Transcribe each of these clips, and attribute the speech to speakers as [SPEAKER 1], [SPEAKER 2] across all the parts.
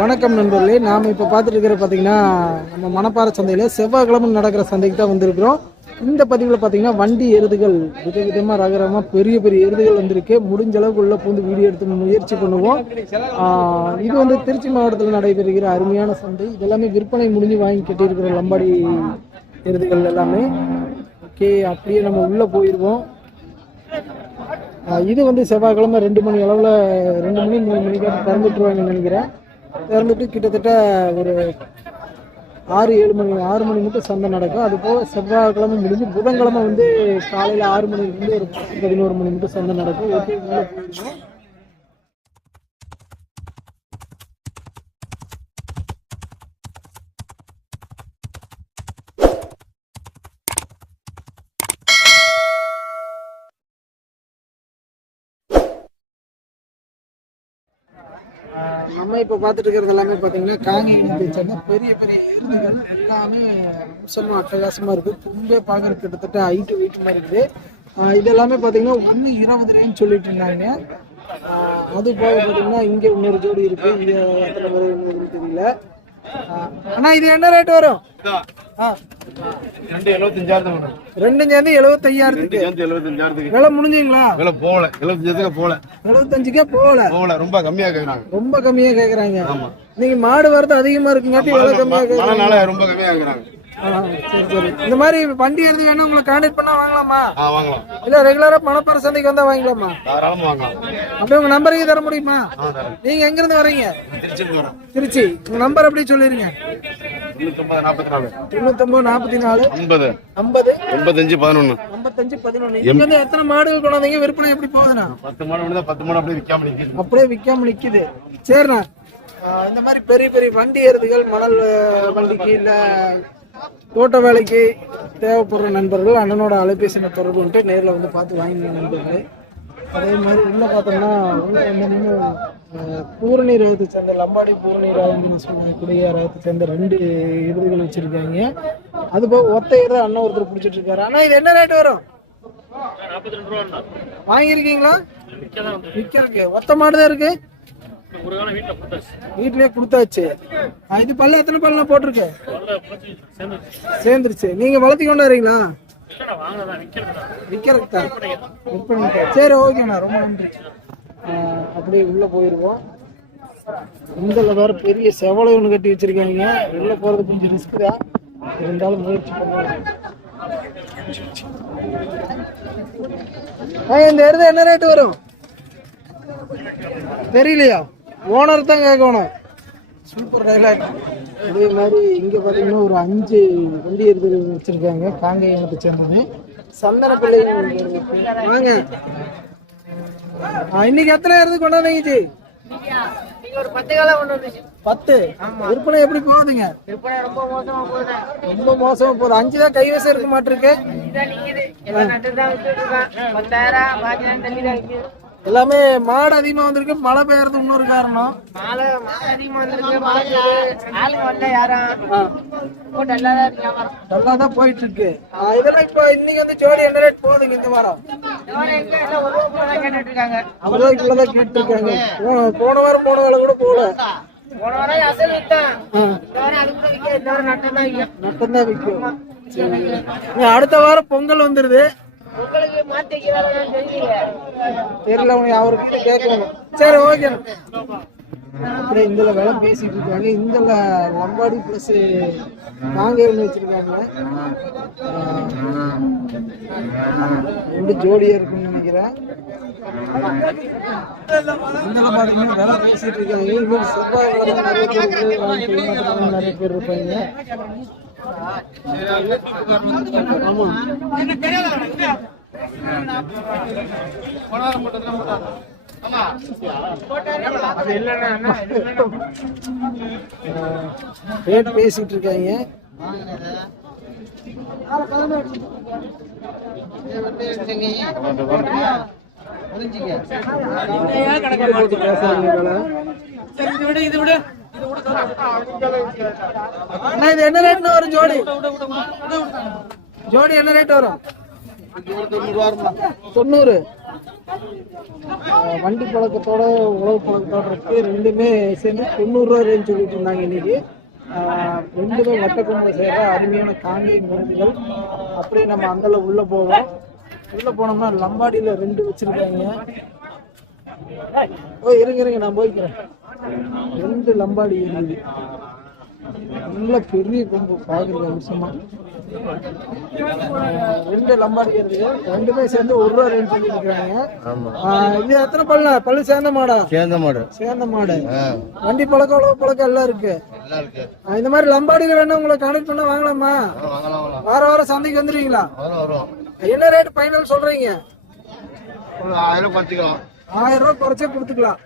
[SPEAKER 1] வணக்கம் நண்பர்களே நாம் இப்போ பார்த்துட்டு இருக்கிற பார்த்தீங்கன்னா நம்ம மணப்பாறை சந்தையில் செவ்வாய்க்கிழமை நடக்கிற சந்தைக்கு தான் வந்திருக்கிறோம். இந்த பதிவில் பார்த்தீங்கன்னா வண்டி எருதுகள் விதவிதமாக ரகரமாக பெரிய பெரிய எருதுகள் வந்திருக்கு. முடிஞ்ச அளவுக்கு உள்ள பூந்து வீடியோ எடுத்து முயற்சி பண்ணுவோம். இது வந்து திருச்சி மாவட்டத்தில் நடைபெறுகிற அருமையான சந்தை. இதெல்லாமே விற்பனை முடிஞ்சு வாங்கி கட்டியிருக்கிற லம்பாடி எருதுகள் எல்லாமே. ஓகே அப்படியே நம்ம உள்ளே போயிடுவோம் இது வந்து செவ்வாய்க்கிழமை ரெண்டு மணி அளவில் ரெண்டு மணி மூணு மணிக்கு திறந்துட்டுருவாங்கன்னு நினைக்கிறேன். திறந்துட்டு கிட்டத்தட்ட ஒரு ஆறு ஏழு மணி ஆறு மணி மட்டும் சந்தை நடக்கும். அது போக செவ்வாய்க்கிழமை முடிஞ்சு புதன்கிழமை வந்து காலையில் ஆறு மணிலேருந்து ஒரு பதினோரு மணி மட்டும் சந்தை நடக்கும். ஓகே நம்ம இப்போ பார்த்துட்டு இருக்கிறது எல்லாமே பார்த்தீங்கன்னா காங்கேயத்தை சேர்ந்த பெரிய பெரிய எருதுகள் எல்லாமே அம்சமா அட்டகாசமாக இருக்குது தும்பே பார்க்குறது கிட்டத்தட்ட ஹைட்டு வெயிட் மாதிரி இருக்குது. இதெல்லாமே இது எல்லாமே பார்த்தீங்கன்னா ஒன்று இருபது ரூபாய்ன்னு சொல்லிட்டு இருந்தாங்க. அது போக பார்த்தீங்கன்னா இங்கே இன்னொரு ஜோடி இருக்குது இது எத்தனை பேர் என்னதுன்னு தெரியல. அண்ணா இது என்ன ரேட் வரும்?
[SPEAKER 2] ரெண்டு எழுபத்தஞ்சாயிரத்துக்கு
[SPEAKER 1] சேர்ந்து எழுபத்தையாயிரத்துக்கு
[SPEAKER 2] எழுபத்தஞ்சாயிரத்துக்கு
[SPEAKER 1] விலை முடிஞ்சுங்களா?
[SPEAKER 2] விலை போகல. எழுபத்தஞ்சாயிரத்துக்கு போகல.
[SPEAKER 1] எழுபத்தஞ்சுக்கே போகல.
[SPEAKER 2] போகல. ரொம்ப கம்மியா கேக்குறாங்க.
[SPEAKER 1] ரொம்ப கம்மியா கேக்குறாங்க.
[SPEAKER 2] ஆமா.
[SPEAKER 1] நீங்க மாடு வரது அதிகமா இருக்குங்காட்டி கம்மியா கேக்குறாங்க.
[SPEAKER 2] ரொம்ப கம்மியா கேக்குறாங்க.
[SPEAKER 1] சரி சரி. இந்த மாதிரி வண்டி எடுத்து வேணா உங்களை கான்டாக்ட் பண்ணா வாங்கலாமா?
[SPEAKER 2] வாங்கலாம்.
[SPEAKER 1] இல்ல ரெகுலரா பணப்பற சந்தைக்கு வந்தா வாங்கலாமா
[SPEAKER 2] தாராளமா வாங்கலாம்.
[SPEAKER 1] அப்படியே உங்க நம்பரையும் தர முடியுமா? நீங்க எங்க இருந்து வரீங்க திருச்சி. உங்க நம்பர் அப்படியே சொல்லிருங்க?
[SPEAKER 2] தொண்ணூத்தொன்பது நாற்பத்தி நாலு ஐம்பது.
[SPEAKER 1] ஐம்பது.
[SPEAKER 2] எண்பத்தஞ்சு பதினொன்று
[SPEAKER 1] ஐம்பத்தஞ்சு பதினொன்னு. இங்க வந்து எத்தனை மாடுகள் கொண்டாந்தீங்க விற்பனை எப்படி போகுதுண்ணா?
[SPEAKER 2] பத்து மாடு மட்டும் தான் பத்து மாடு அப்படியே விற்காம
[SPEAKER 1] அப்படியே விற்காம நிக்குது. சரிண்ணா. இந்த மாதிரி பெரிய பெரிய வண்டி எருதுகள் மணல் வண்டிக்கு இல்ல தோட்ட வேலைக்கு தேவைப்படுற நண்பர்கள் அண்ணனோட அலைபேசி தொடர்பு கொண்டு நேரில் வந்து பார்த்து வாங்கிங்க நண்பர்கள். அதே மாதிரி உள்ள பார்த்தோம்னா உள்ள என்னன்னு பூரணி ரகத்தை சேர்ந்த லம்பாடி பூரணி ரகம்னு சொல்லக்கூடிய ரகத்தை சேர்ந்த ரெண்டு எருதுகள் வச்சிருக்காங்க. அது போக ஒத்த எருது அண்ணன் ஒருத்தர் பிடிச்சிட்டு இருக்காரு. அண்ணா இது என்ன ரேட் வரும்? வாங்கியிருக்கீங்களா? விற்கிறதுக்கு ஒத்த மாடு தான் இருக்கு? வீட்லயே கொடுத்தாச்சு. இது பல்ல எத்தனை பல்ல போட்டிருக்கு? சேர்ந்துருச்சு. நீங்க வளர்த்தி கொண்டு வரீங்களா? விற்கிறதுக்கு? தான் விற்பனைக்கு? சரி ஓகேண்ணா ரொம்ப நன்றி. அப்படியே உள்ள போயிருவோம். இந்த வேற பெரிய செவலை ஒன்று கட்டி வச்சிருக்காங்க. உள்ள போறது கொஞ்சம் ரிஸ்க் தான். இருந்தாலும் முயற்சி பண்ணுவோம். ஆ, இந்த எருது என்ன ரேட் வரும்? தெரியலையா? ஓனர் தான் கேட்கணும். சூப்பர் டைலாக் அதே மாதிரி இங்க பாத்தீங்கன்னா ஒரு அஞ்சு வண்டி எருது வச்சிருக்காங்க. காங்கேய இனத்தை சேர்ந்தது சந்தன பிள்ளை வாங்க இன்னைக்கு எத்தனை எருது கொண்டாந்தீங்க ஜி? பத்து. விற்பனை எப்படி போகுதுங்க? ரொம்ப மோசமா போகுது. அஞ்சு தான் கைவசம் இருக்க மாட்டிருக்கு. எல்லாமே மாடு அதிகமா வந்திருக்கு. மழை பெய்யறது இன்னொரு காரணம். நல்லா தான் போயிட்டு இருக்கு இதெல்லாம் இப்போ இன்னைக்கு வந்து ஜோடி என்ன ரேட் போகுதுங்க இந்த வாரம்? அவ்வளோக்குள்ளதான் கேட்டு இருக்காங்க போன வாரம் போன வேலை கூட போகல. ஆ, நட்டம்தான் விற்கும். சரி. இனி அடுத்த வாரம் பொங்கல் வந்துருது. தெரியல. உனக்கு அவர்கிட்ட கேட்கணும். சரி ஓகே அப்படியே இந்த விலை பேசிட்டு இருக்காங்க. இந்த லம்பாடி பிளஸ் நாங்க ஒன்று வச்சிருக்காங்க? ரெண்டு ஜோடியா இருக்குன்னு நினைக்கிறேன். இந்த பாத்தீங்கன்னா விலை பேசிட்டு இருக்காங்க. செவ்வாய் நிறைய பேர் நிறைய பேர் இருப்பாங்க. ஆமா. ரேட் பேசிட்டு இருக்காங்க? இது என்ன ரேட் வரும் ஜோடி? ஜோடி என்ன ரேட் வரும்? தொண்ணூறு. வண்டி பழக்கத்தோட உழவு பழக்கத்தோட இருக்கு. ரெண்டுமே சேர்ந்து தொண்ணூறுரூவா ரேஞ்ச் சொல்லிட்டு இருந்தாங்க இன்னைக்கு. ரெண்டுமே வட்டக்கொம்பு சேர்ற அருமையான காங்கி மருந்துகள் அப்படியே நம்ம அந்தல உள்ள போவோம். உள்ள போனோம்னா லம்பாடியில ரெண்டு வச்சிருக்காங்க. ஓ இருங்க இருங்க நான் போய்க்கிறேன். ரெண்டு லம்பாடி இருக்குது. நல்ல பெரிய கொம்பு பாக்குறது அம்சமா ரெண்டு லம்பாடி இருக்கு. ரெண்டுமே சேர்ந்து ஒரு ரூபா இருக்கிறாங்க ஆஹ் இது எத்தனை பல்லு? பல்லு சேர்ந்த மாடா?
[SPEAKER 2] சேர்ந்த மாடு.
[SPEAKER 1] சேர்ந்த மாடு. வண்டி பழக்கம் உழவு பழக்கம் எல்லாம் இருக்கு. இந்த மாதிரி லம்பாடியில வேணா உங்களை கனெக்ட் பண்ண வாங்கலாமா? வார வாரம் சந்தைக்கு வந்துருவீங்களா? என்ன ரேட் ஃபைனல் சொல்றீங்க?
[SPEAKER 2] ஆயிரம்
[SPEAKER 1] ரூபாய் குறைச்சே கொடுத்துக்கலாம்.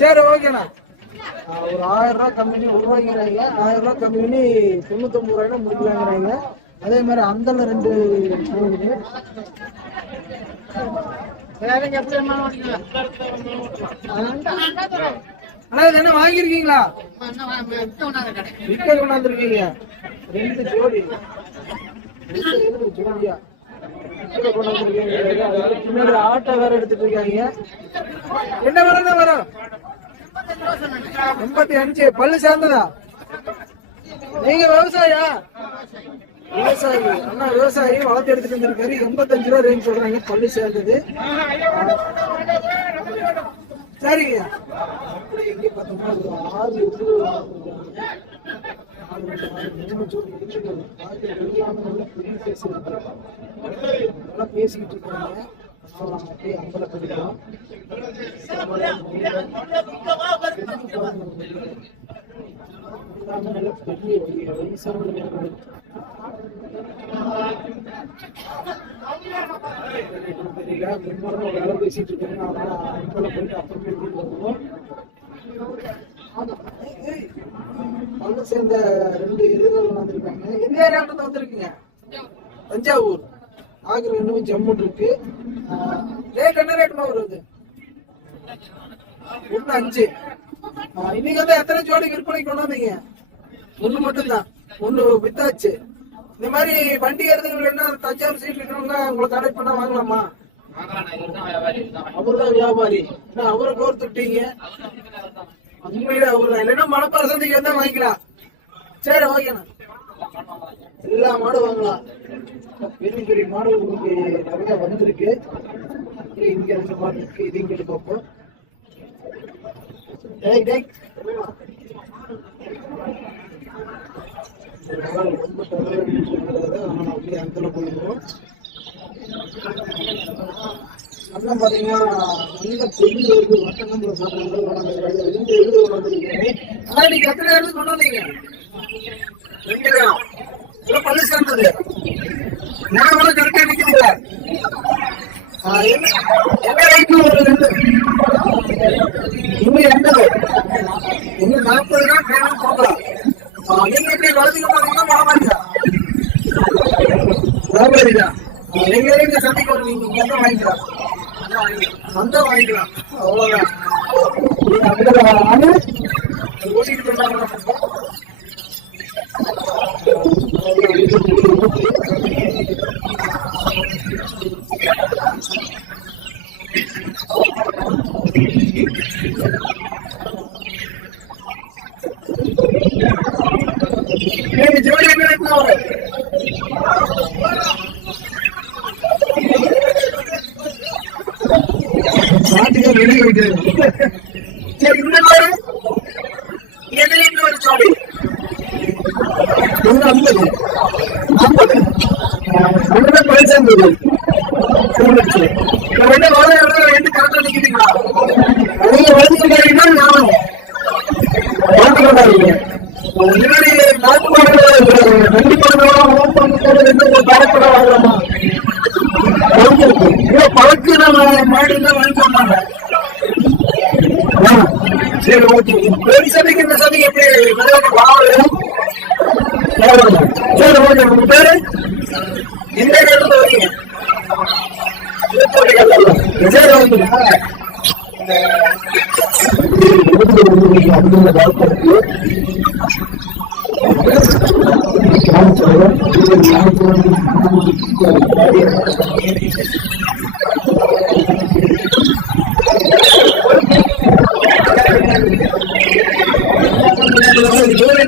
[SPEAKER 1] சரி ஓகேண்ணா ஒரு ஆயிரம் ரூபாய் கம்மி பண்ணி உருவாக்கிறாங்க. ஆயிரம் ரூபாய் கம்மி பண்ணி தொண்ணூத்தொம்பது ரூபாய்னா முடிக்கலாங்கிறாங்க அதே மாதிரி அந்தல ரெண்டு என்ன வாங்கியிருக்கீங்களா? விற்க கொண்டாந்துருக்கீங்க. ரெண்டு ஜோடி. ஜோடியா? பின்னாடி ஆட்டோ வேற எடுத்துட்டு இருக்காங்க. என்ன வரணும் வரும்? எண்பத்தி அஞ்சு பல்லு சேர்ந்ததா? நீங்க விவசாயா விவசாயி. அண்ணா விவசாயி வளர்த்து எடுத்துட்டு வந்திருக்காரு. எண்பத்தஞ்சு ரூபா ரேஞ்ச் சொல்றாங்க பல்லு சேர்ந்தது. சரிங்க. அப்படி இங்க வேலை பேசிட்டு இருக்காங்க அதனால அம்பல போயிட்டு அப்புறமே வருவோம் நல்ல சேர்ந்த ரெண்டு எதிர்கள் வந்திருக்காங்க எந்த ஏரியாவில் வந்திருக்கீங்க தஞ்சாவூர் ஆகிற ரெண்டுமே ஜம்மு இருக்கு ரேட் என்ன ரேட்மா வருது ஒன்று அஞ்சு இன்னைக்கு வந்து எத்தனை ஜோடி விற்பனை கொண்டு வந்தீங்க ஒண்ணு மட்டும்தான். ஒண்ணு வித்தாச்சு. இந்த மாதிரி வண்டி எடுத்துகள் என்ன தஞ்சாவூர் சீட் இருக்கிறவங்க உங்களை தடை பண்ண வாங்கலாமா? அவர்தான் வியாபாரி. அவரை கோர்த்துட்டீங்க. உண்மையில அவர் இல்லைன்னா மணப்பாறை சந்தைக்கு வந்தா வாங்கிக்கலாம். சரி ஓகேண்ணா எல்லா மாடும் வாங்கலாம். பெரிய பெரிய மாடு உங்களுக்கு நிறைய வந்திருக்கு. இங்க ரெண்டு மாடு இருக்கு. இது இங்க பார்ப்போம். டேய் டேய். ரொம்ப டயர்டாக இருக்கிறது ஆனால் அப்படியே போயிருக்கோம் அப்புறம் பாத்தீங்கன்னா நல்ல பெரிய ஒரு வட்டநம்புல சாப்பிடுறது ரெண்டு எழுது வந்திருக்கேன் ஆனா நீங்க எத்தனை எழுது கொண்டு வந்தீங்க ரெண்டு பேரும் சேர்ந்தது நான் கூட கரெக்டா நிக்கிறீங்க என்ன என்ன ஒரு ரெண்டு இன்னும் எண்பது இன்னும் நாற்பது ரூபா பேமெண்ட் போகலாம் ஆ, நீங்க எப்படி வளர்த்துக்க போறீங்கன்னா மாமாங்க வியாபாரிதா எங்க எங்க சந்தைக்கு வருவீங்க? இங்க வந்து வாங்கிக்கலாம். வந்தா வாங்கிக்கலாம். அவ்வளவுதான். நீங்க அப்படிதான் ஆளு ஓட்டிட்டு போயிட்டாங்க நீங்க வெளியே வைக்கிறது சரி இந்த மாதிரி எதுல இருந்து ஒரு ஐம்பது ஐம்பது ஒன்று பதினஞ்சு ரெண்டு வாழை ரெண்டு கரெக்டா நிக்கிறீங்களா நீங்க வளர்த்துக்கிட்டீங்கன்னா நான் வளர்த்துக்கிட்டாங்க இந்த மாதிரி நாட்டு மாடுகள் ரெண்டு மாடுகளும் ஓன் பண்ணிக்கிறது பயப்பட வாங்கலாமா மாடு தான் வாங்கிக்க மாட்டேன் சரி ஓகே பெரிய சபைக்கு இந்த சபைக்கு எப்படி விளையாட்டு பாவம் சரி ஓகே உங்க பேரு எந்த இடத்துல வரீங்க சரி ஓகே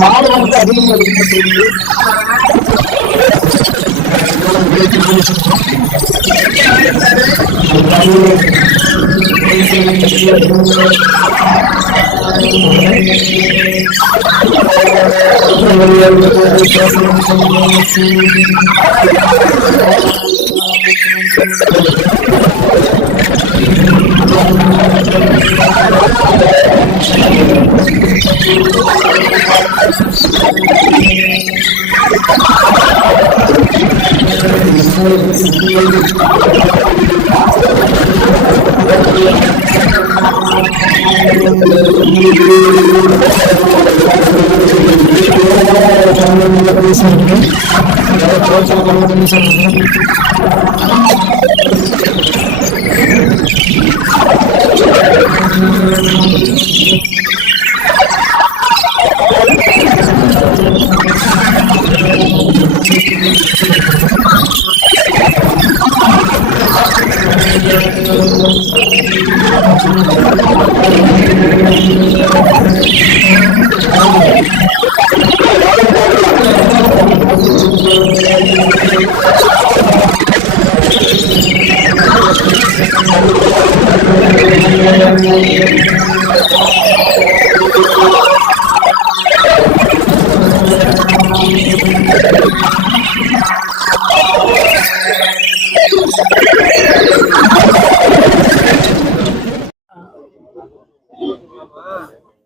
[SPEAKER 1] மாணவர்களுக்கு அதிகமாக Thank you. I'm sorry. సంబంధించిన Thank you.